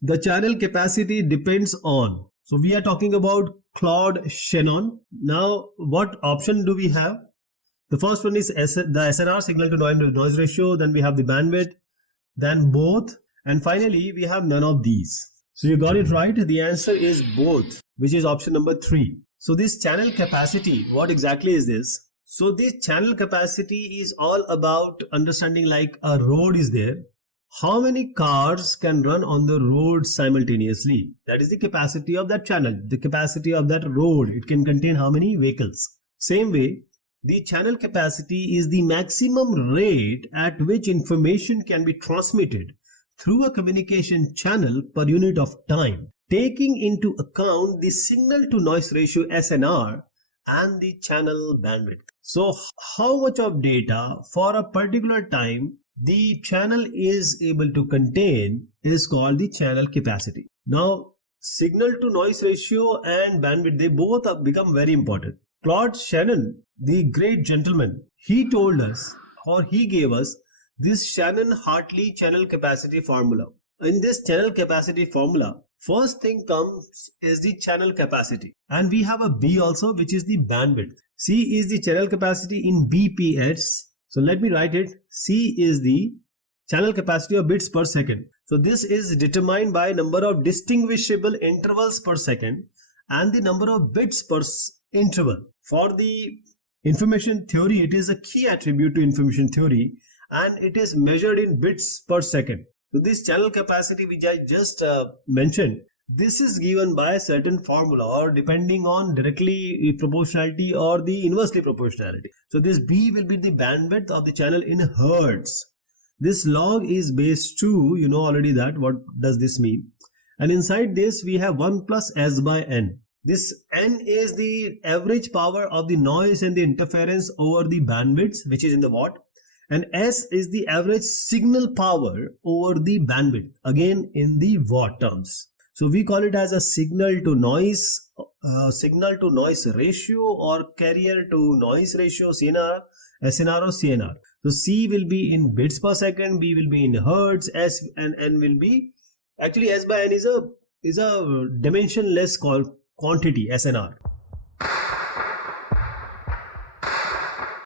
The channel capacity depends on. So we are talking about Claude Shannon. Now, what option do we have? The first one is the SNR, signal to noise ratio. Then we have the bandwidth. Then both. And finally, we have none of these. So you got it right. The answer is both, which is option number 3. So this channel capacity, what exactly is this? So this channel capacity is all about understanding, like a road is there. How many cars can run on the road simultaneously? That is the capacity of that channel, the capacity of that road. It can contain how many vehicles? Same way, the channel capacity is the maximum rate at which information can be transmitted through a communication channel per unit of time, taking into account the signal to noise ratio SNR and the channel bandwidth. So how much of data for a particular time the channel is able to contain is called the channel capacity. Now, signal to noise ratio and bandwidth, they both have become very important. Claude Shannon, the great gentleman, he told us, or he gave us, this Shannon-Hartley channel capacity formula. In this channel capacity formula, first thing comes is the channel capacity, and we have a B also, which is the bandwidth. C is the channel capacity in BPS. So let me write it. C is the channel capacity of bits per second. So this is determined by number of distinguishable intervals per second and the number of bits per interval. For the information theory, it is a key attribute to information theory, and it is measured in bits per second. So this channel capacity which I just mentioned, this is given by a certain formula, or depending on directly proportionality or the inversely proportionality. So this B will be the bandwidth of the channel in hertz. This log is base 2, you know already that. What does this mean? And inside this we have 1 plus S by N. This N is the average power of the noise and the interference over the bandwidth, which is in the watt. And S is the average signal power over the bandwidth, again in the watt terms. So we call it as a signal to noise ratio, or carrier to noise ratio, SNR or CNR. So C will be in bits per second, B will be in hertz, S and N will be, actually S by N is a dimensionless quantity, SNR.